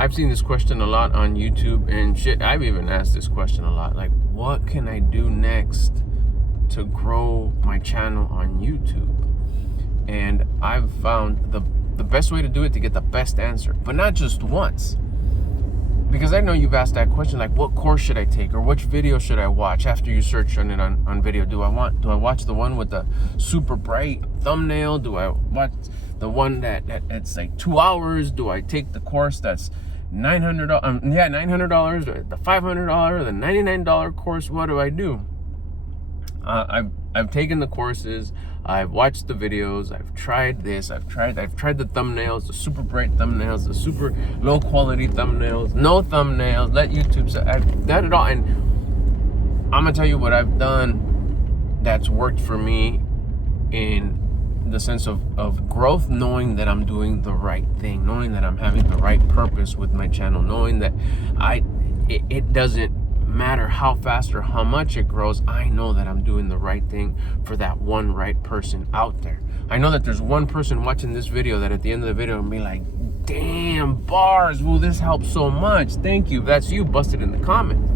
I've seen this question a lot on YouTube and shit. I've even asked this question a lot. Like, what can I do next to grow my channel on YouTube? And I've found the best way to do it to get the best answer, but not just once. Because I know you've asked that question, like, what course should I take, or which video should I watch after you search on it on video? Do I watch the one with the super bright thumbnail? Do I watch the one that's like 2 hours? Do I take the course that's $900? $900, or the $500, the $99 course? What do I do? I've taken the courses, I've watched the videos, I've tried this, I've tried the thumbnails, the super bright thumbnails, the super low quality thumbnails, no thumbnails, let YouTube say, I've done it all. And I'm gonna tell you what I've done that's worked for me in the sense of growth, knowing that I'm doing the right thing, knowing that I'm having the right purpose with my channel, knowing that it doesn't matter how fast or how much it grows. I know that I'm doing the right thing for that one right person out there. I know that there's one person watching this video that at the end of the video will be like, damn, bars, well, this helps so much, thank you. If that's you, bust it in the comment.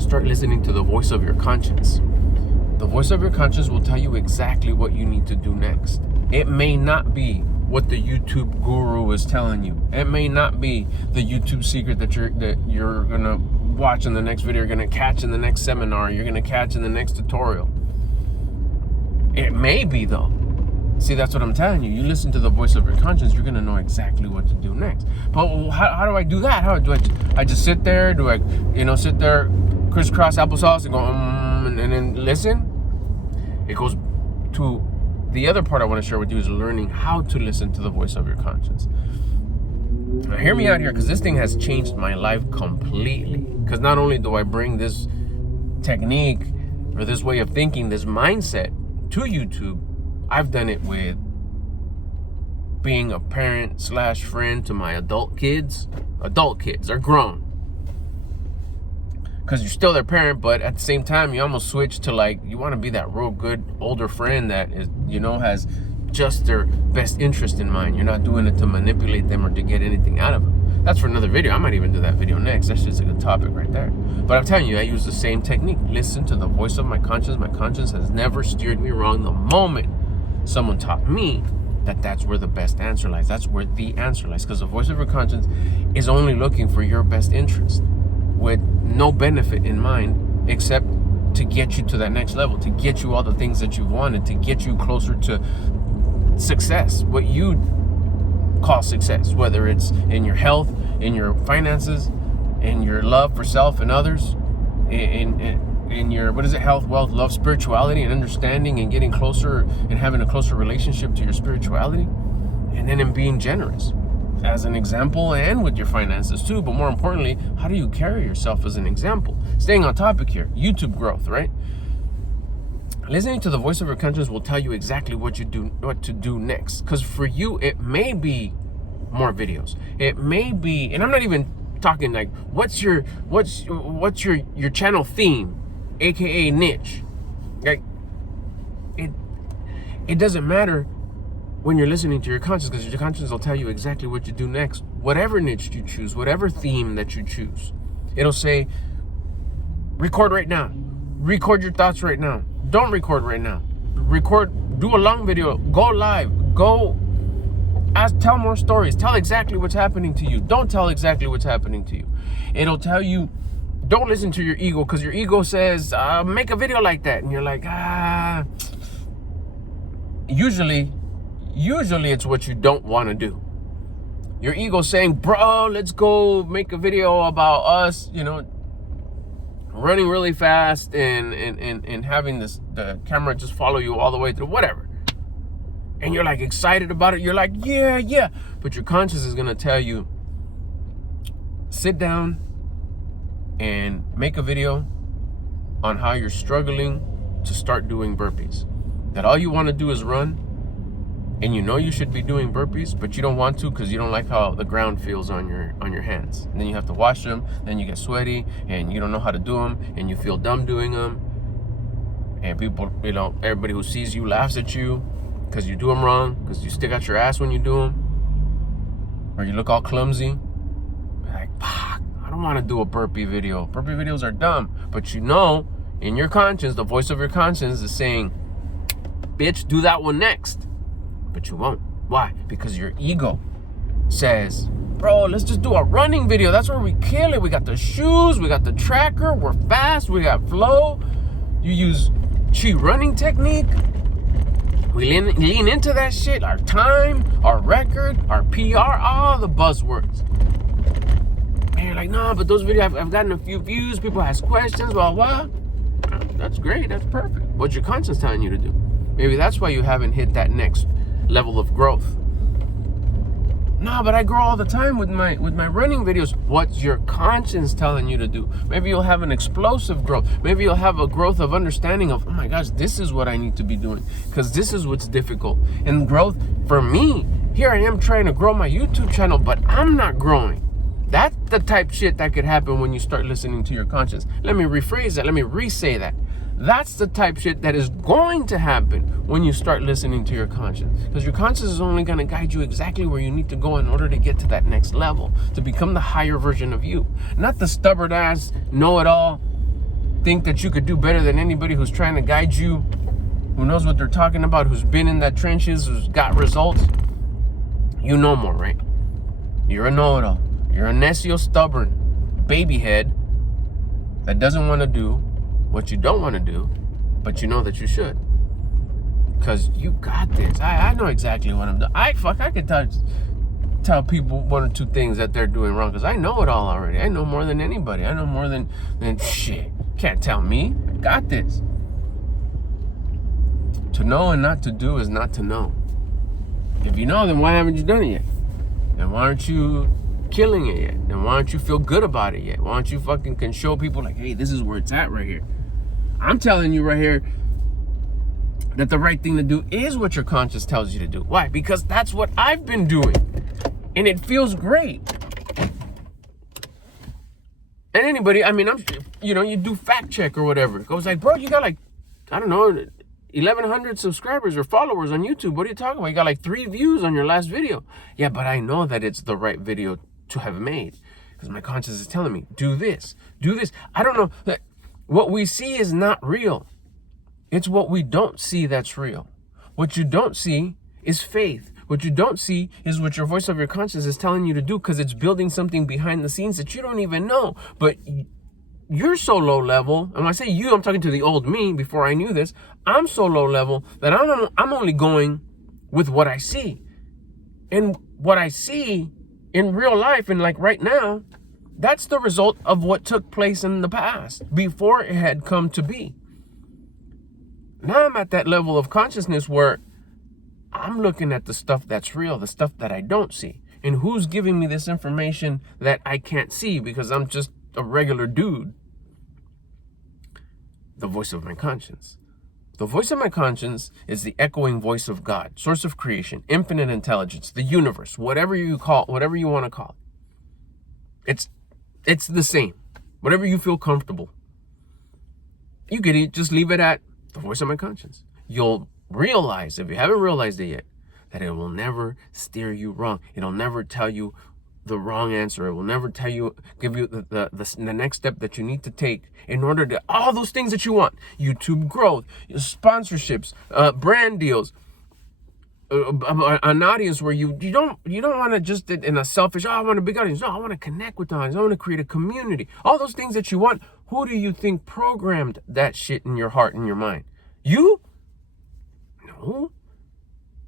Start listening to the voice of your conscience. The voice of your conscience will tell you exactly what you need to do next. It may not be what the YouTube guru is telling you. It may not be the YouTube secret that you're gonna watch in the next video, you're gonna catch in the next seminar, you're gonna catch in the next tutorial. It may be, though. See, that's what I'm telling you. You listen to the voice of your conscience, you're gonna know exactly what to do next. But how do I do that? How do I just sit there? Do I, sit there, crisscross applesauce and go and then listen? It goes to the other part I want to share with you is learning how to listen to the voice of your conscience. Now, hear me out here, because this thing has changed my life completely. Because not only do I bring this technique or this way of thinking, this mindset to YouTube, I've done it with being a parent / friend to my adult kids. Adult kids, they're grown. Because you're still their parent, but at the same time, you almost switch to, like, you want to be that real good older friend that is, has just their best interest in mind. You're not doing it to manipulate them or to get anything out of them. That's for another video. I might even do that video next. That's just a good topic right there. But I'm telling you, I use the same technique. Listen to the voice of my conscience. My conscience has never steered me wrong. The moment someone taught me that that's where the best answer lies. That's where the answer lies. Because the voice of your conscience is only looking for your best interest, with no benefit in mind except to get you to that next level, to get you all the things that you wanted, to get you closer to success, what you call success, whether it's in your health, in your finances, in your love for self and others, in your, health, wealth, love, spirituality, and understanding, and getting closer and having a closer relationship to your spirituality, and then in being generous as an example, and with your finances too. But more importantly, how do you carry yourself as an example? Staying on topic here, YouTube growth, right? Listening to the voice of your conscience will tell you exactly what to do next. Because for you, it may be more videos. It may be, and I'm not even talking like, what's your channel theme, aka niche. Like, it doesn't matter when you're listening to your conscience, because your conscience will tell you exactly what you do next. Whatever niche you choose, whatever theme that you choose, it'll say, record right now. Record your thoughts right now. Don't record right now. Record, do a long video, go live, tell more stories, tell exactly what's happening to you. Don't tell exactly what's happening to you. It'll tell you, don't listen to your ego, because your ego says, make a video like that. And you're like, Usually it's what you don't want to do. Your ego saying, bro, let's go make a video about us, running really fast and having the camera just follow you all the way through, whatever. And you're like excited about it. You're like, yeah. But your conscience is going to tell you, sit down and make a video on how you're struggling to start doing burpees. That all you want to do is run. And you should be doing burpees, but you don't want to because you don't like how the ground feels on your hands. And then you have to wash them, then you get sweaty, and you don't know how to do them, and you feel dumb doing them. And people, everybody who sees you laughs at you because you do them wrong, because you stick out your ass when you do them. or you look all clumsy, like, fuck, I don't want to do a burpee video. Burpee videos are dumb. But you know, in your conscience, the voice of your conscience is saying, bitch, do that one next. But you won't. Why? Because your ego says, bro, let's just do a running video. That's where we kill it. We got the shoes, we got the tracker, we're fast, we got flow. You use chi running technique. We lean into that shit. Our time, our record, our PR, all the buzzwords. And you're like, no, but those videos, I've gotten a few views. People ask questions, blah, blah. That's great. That's perfect. What's your conscience telling you to do? Maybe that's why you haven't hit that next level of growth. No, but I grow all the time with my running videos. What's your conscience telling you to do? Maybe you'll have an explosive growth. Maybe you'll have a growth of understanding of, oh my gosh, this is what I need to be doing, because this is what's difficult. And growth for me, here I am trying to grow my YouTube channel, but I'm not growing. That's the type shit that could happen when you start listening to your conscience. Let me rephrase that. Let me re-say that. That's the type shit that is going to happen when you start listening to your conscience. Because your conscience is only going to guide you exactly where you need to go in order to get to that next level, to become the higher version of you. Not the stubborn ass, know-it-all, think that you could do better than anybody who's trying to guide you, who knows what they're talking about, who's been in that trenches, who's got results. You know more, right? You're a know-it-all. You're a necio, stubborn baby head that doesn't want to do what you don't want to do, but you know that you should. Because you got this. I know exactly what I'm doing. I could tell people one or two things that they're doing wrong, because I know it all already. I know more than anybody. I know more than shit. Can't tell me. I got this. To know and not to do is not to know. If you know, then why haven't you done it yet? Then why aren't you killing it yet? Then why don't you feel good about it yet? Why don't you fucking can show people like, hey, this is where it's at right here. I'm telling you right here that the right thing to do is what your conscience tells you to do. Why? Because that's what I've been doing. And it feels great. And anybody, I mean, you do fact check or whatever. It goes like, bro, you got like, I don't know, 1,100 subscribers or followers on YouTube. What are you talking about? You got like 3 views on your last video. Yeah, but I know that it's the right video to have made, because my conscience is telling me, do this, do this. I don't know. What we see is not real. It's what we don't see that's real. What you don't see is faith. What you don't see is what your voice of your conscience is telling you to do, because it's building something behind the scenes that you don't even know. But you're so low level, and when I say you, I'm talking to the old me before I knew this. I'm so low level that I'm only going with what I see. And what I see in real life, and like right now, that's the result of what took place in the past before it had come to be. Now I'm at that level of consciousness where I'm looking at the stuff that's real, the stuff that I don't see. And who's giving me this information that I can't see because I'm just a regular dude? The voice of my conscience. The voice of my conscience is the echoing voice of God, source of creation, infinite intelligence, the universe, whatever you want to call it. It's the same. Whatever you feel comfortable. You could just leave it at the voice of my conscience. You'll realize, if you haven't realized it yet, that it will never steer you wrong. It'll never tell you the wrong answer. It will never give you the next step that you need to take in order to all those things that you want. YouTube growth, sponsorships, brand deals, an audience where you don't want to just in a selfish, I want a big audience. No, I want to connect with the audience. I want to create a community. All those things that you want. Who do you think programmed that shit in your heart and your mind? You? No.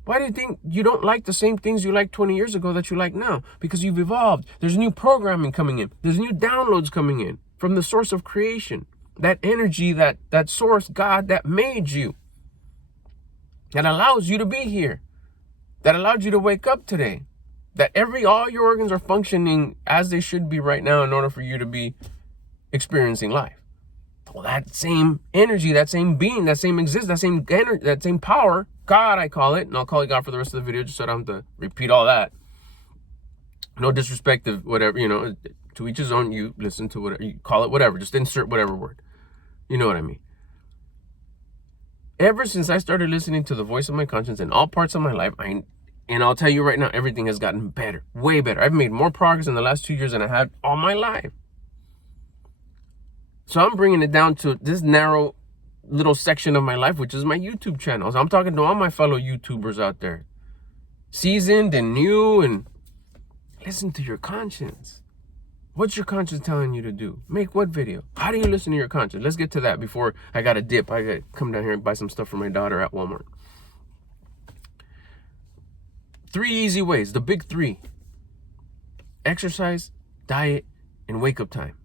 Why do you think you don't like the same things you liked 20 years ago that you like now? Because you've evolved. There's new programming coming in. There's new downloads coming in from the source of creation. That energy, that source, God, that made you. That allows you to be here. That allowed you to wake up today. That all your organs are functioning as they should be right now in order for you to be experiencing life. Well, that same energy, that same being, that same existence, that same energy, that same power, God, I call it, and I'll call it God for the rest of the video just so I don't have to repeat all that. No disrespect of whatever, to each his own. You listen to whatever, you call it whatever, just insert whatever word. You know what I mean? Ever since I started listening to the voice of my conscience in all parts of my life, And I'll tell you right now, everything has gotten better, way better. I've made more progress in the last 2 years than I had all my life. So I'm bringing it down to this narrow little section of my life, which is my YouTube channel. So I'm talking to all my fellow YouTubers out there, seasoned and new, and listen to your conscience. What's your conscience telling you to do? Make what video? How do you listen to your conscience? Let's get to that before I got to dip. I got to come down here and buy some stuff for my daughter at Walmart. 3 easy ways, the big 3. Exercise, diet, and wake up time.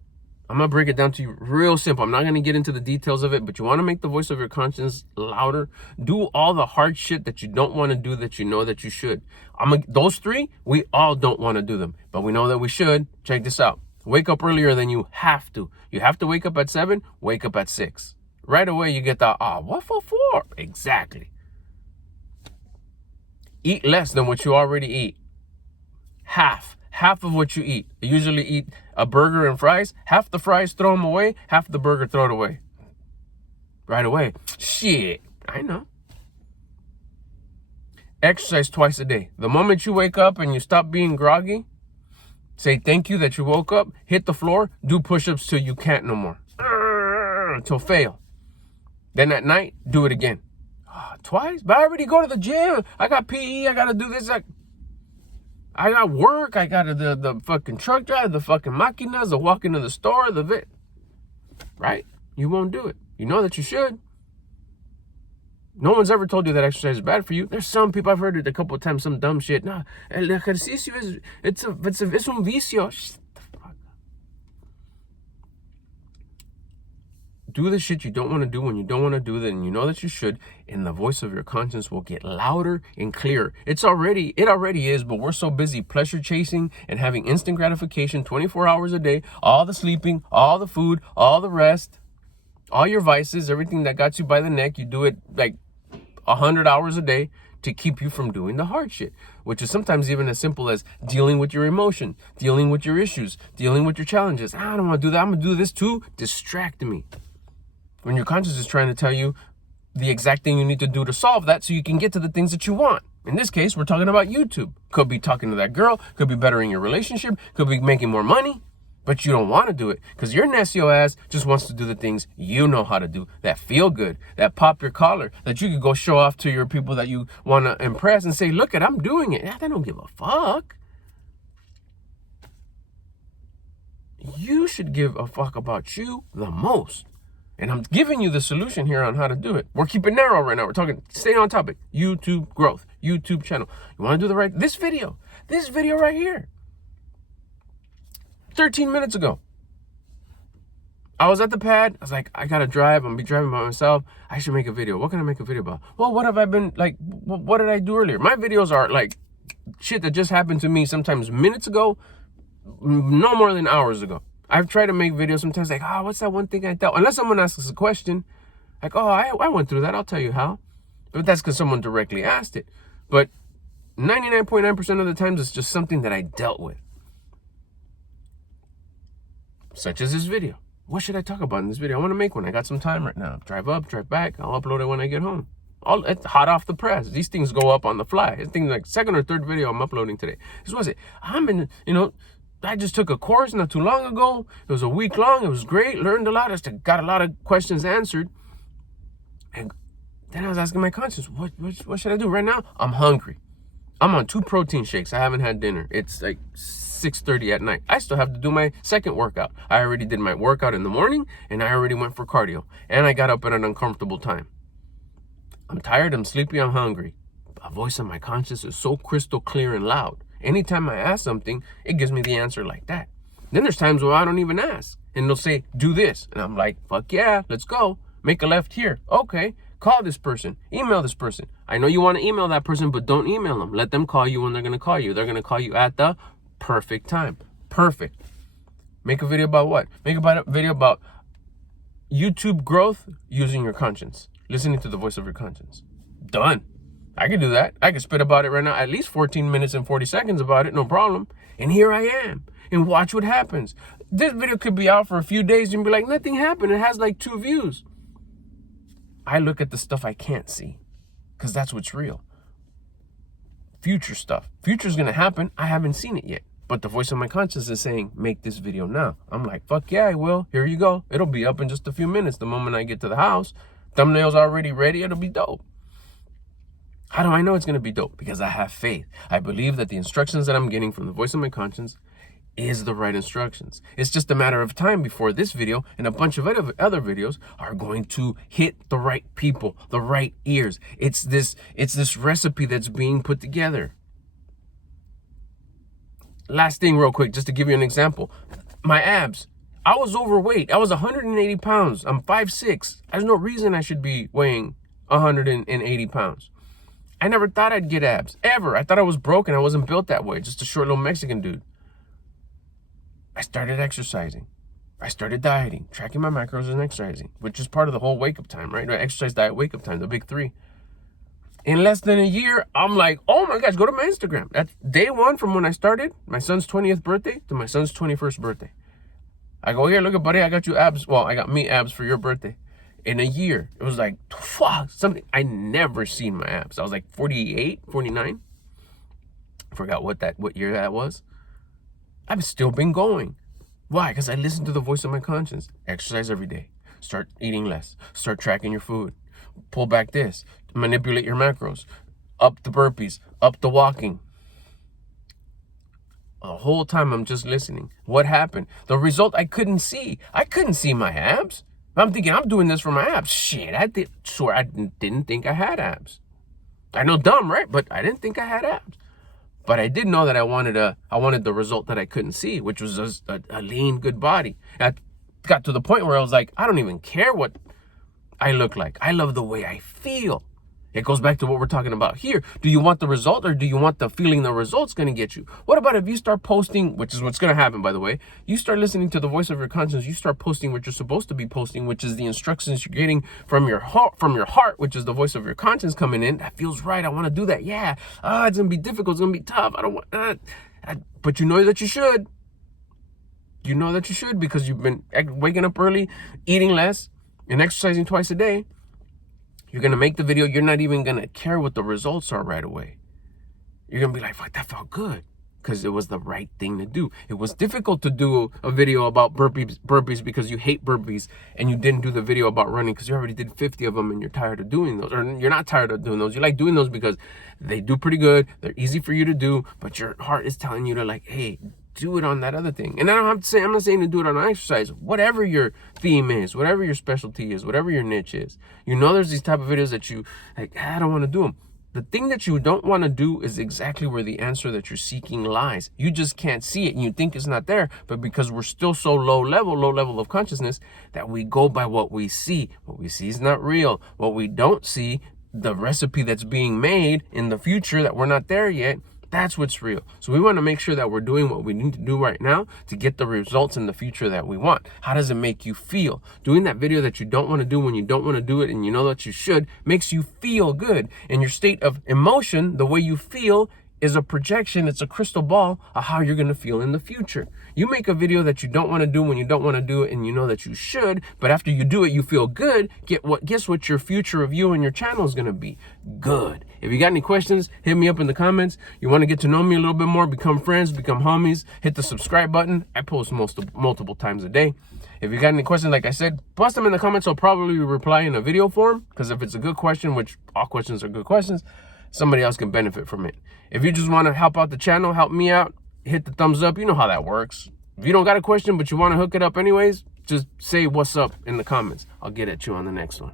I'm going to break it down to you real simple. I'm not going to get into the details of it, but you want to make the voice of your conscience louder. Do all the hard shit that you don't want to do that you know that you should. Those 3, we all don't want to do them, but we know that we should. Check this out. Wake up earlier than you have to. You have to wake up at 7, wake up at 6. Right away you get the, what for 4? Exactly. Eat less than what you already eat. Half of what you eat. You usually eat a burger and fries. Half the fries, throw them away. Half the burger, throw it away. Right away. Shit, I know. Exercise twice a day. The moment you wake up and you stop being groggy, say thank you that you woke up, hit the floor, do push-ups till you can't no more. Till fail. Then at night, do it again. Twice? But I already go to the gym. I got PE. I got to do this. I got work. I got the fucking truck drive, the fucking maquinas, the walk into the store, right? You won't do it. You know that you should. No one's ever told you that exercise is bad for you. There's some people, I've heard it a couple of times, some dumb shit. Nah, el ejercicio es un vicio. Shut the fuck up. Do the shit you don't want to do when you don't want to do it, and you know that you should, and the voice of your conscience will get louder and clearer. It already is, but we're so busy pleasure chasing and having instant gratification 24 hours a day, all the sleeping, all the food, all the rest, all your vices, everything that got you by the neck, you do it like 100 hours a day to keep you from doing the hard shit, which is sometimes even as simple as dealing with your emotion, dealing with your issues, dealing with your challenges. I don't want to do that. I'm going to do this too. Distract me. When your conscience is trying to tell you the exact thing you need to do to solve that so you can get to the things that you want. In this case, we're talking about YouTube. Could be talking to that girl, could be bettering your relationship, could be making more money, but you don't want to do it because your necio ass just wants to do the things you know how to do, that feel good, that pop your collar, that you could go show off to your people that you want to impress and say, look, I'm doing it. They don't give a fuck. You should give a fuck about you the most. And I'm giving you the solution here on how to do it. We're keeping narrow right now. We're talking, stay on topic. YouTube growth, YouTube channel. You want to do this video right here. 13 minutes ago. I was at the pad. I was like, I got to drive. I'm going to be driving by myself. I should make a video. What can I make a video about? Well, what have I been, like, what did I do earlier? My videos are like shit that just happened to me sometimes minutes ago, no more than hours ago. I've tried to make videos sometimes like, what's that one thing I dealt? Unless someone asks a question, like, I went through that. I'll tell you how. But that's because someone directly asked it. But 99.9% of the times, it's just something that I dealt with. Such as this video. What should I talk about in this video? I want to make one. I got some time right now. Drive up, drive back. I'll upload it when I get home. It's hot off the press. These things go up on the fly. This thing's like second or third video I'm uploading today. This was it. I just took a course not too long ago. It was a week long. It was great. Learned a lot. I got a lot of questions answered. And then I was asking my conscience, what should I do? Right now, I'm hungry. I'm on 2 protein shakes. I haven't had dinner. It's like 6:30 at night. I still have to do my second workout. I already did my workout in the morning, and I already went for cardio. And I got up at an uncomfortable time. I'm tired. I'm sleepy. I'm hungry. A voice in my conscience is so crystal clear and loud. Anytime I ask something, it gives me the answer like that. Then there's times where I don't even ask. And they'll say, do this. And I'm like, fuck yeah, let's go. Make a left here. Okay. Call this person. Email this person. I know you want to email that person, but don't email them. Let them call you when they're going to call you. They're going to call you at the perfect time. Perfect. Make a video about what? Make a video about YouTube growth using your conscience. Listening to the voice of your conscience. Done. I can do that. I can spit about it right now. At least 14 minutes and 40 seconds about it. No problem. And here I am. And watch what happens. This video could be out for a few days and be like, nothing happened. It has like 2 views. I look at the stuff I can't see. Because that's what's real. future stuff. Future's gonna happen. I haven't seen it yet. But the voice of my conscience is saying, make this video now. I'm like, fuck yeah, I will. Here you go. It'll be up in just a few minutes. The moment I get to the house, thumbnail's already ready. It'll be dope. How do I know it's going to be dope? Because I have faith. I believe that the instructions that I'm getting from the voice of my conscience is the right instructions. It's just a matter of time before this video and a bunch of other videos are going to hit the right people, the right ears. It's this recipe that's being put together. Last thing real quick, just to give you an example. My abs. I was overweight. I was 180 pounds. I'm 5'6". There's no reason I should be weighing 180 pounds. I never thought I'd get abs, ever. I thought I was broken. I wasn't built that way. Just a short little Mexican dude. I started exercising. I started dieting, tracking my macros and exercising, which is part of the whole wake-up time, right? Exercise, diet, wake-up time, the big three. In less than a year, I'm like, oh my gosh, go to my Instagram. That's day one from when I started, my son's 20th birthday to my son's 21st birthday. I go, here, look at buddy, I got you abs. Well, I got me abs for your birthday. In a year, it was like, fuck, something. I never seen my abs. I was like 48, 49. Forgot what year that was. I've still been going. Why? Because I listen to the voice of my conscience. Exercise every day. Start eating less. Start tracking your food. Pull back this. Manipulate your macros. Up the burpees. Up the walking. The whole time I'm just listening. What happened? The result I couldn't see. I couldn't see my abs. I'm thinking I'm doing this for my abs. Shit, I didn't think I had abs. I know, dumb, right? But I didn't think I had abs. But I did know that I wanted the result that I couldn't see, which was a lean, good body. I got to the point where I was like, I don't even care what I look like. I love the way I feel. It goes back to what we're talking about here. Do you want the result, or do you want the feeling the result's going to get you? What about if you start posting, which is what's going to happen, by the way. You start listening to the voice of your conscience. You start posting what you're supposed to be posting, which is the instructions you're getting from your heart, which is the voice of your conscience coming in. That feels right. I want to do that. Yeah. It's going to be difficult. It's going to be tough. I don't want but you know that you should. You know that you should, because you've been waking up early, eating less, and exercising twice a day. You're going to make the video. You're not even going to care what the results are right away. You're going to be like, fuck, that felt good, because it was the right thing to do. It was difficult to do a video about burpees because you hate burpees, and you didn't do the video about running because you already did 50 of them and you're tired of doing those. Or you're not tired of doing those. You like doing those because they do pretty good. They're easy for you to do, but your heart is telling you to, like, hey, do it on that other thing. And I don't have to say, I'm not saying to do it on exercise. Whatever your theme is, whatever your specialty is, whatever your niche is. You know, there's these type of videos that you like, I don't want to do them. The thing that you don't want to do is exactly where the answer that you're seeking lies. You just can't see it, and you think it's not there, but because we're still so low level of consciousness, that we go by what we see. What we see is not real. What we don't see, the recipe that's being made in the future that we're not there yet, that's what's real. So we want to make sure that we're doing what we need to do right now to get the results in the future that we want. How does it make you feel? Doing that video that you don't want to do when you don't want to do it and you know that you should makes you feel good. And your state of emotion, the way you feel, is a projection. It's a crystal ball of how you're going to feel in the future. You make a video that you don't want to do when you don't want to do it and you know that you should, but after you do it, you feel good. Guess what your future of you and your channel is going to be? Good. If you got any questions, hit me up in the comments. You want to get to know me a little bit more, become friends, become homies, hit the subscribe button. I post multiple times a day. If you got any questions, like I said, post them in the comments. I'll probably reply in a video form, because if it's a good question, which all questions are good questions, somebody else can benefit from it. If you just want to help out the channel, help me out, hit the thumbs up. You know how that works. If you don't got a question, but you want to hook it up anyways, just say what's up in the comments. I'll get at you on the next one.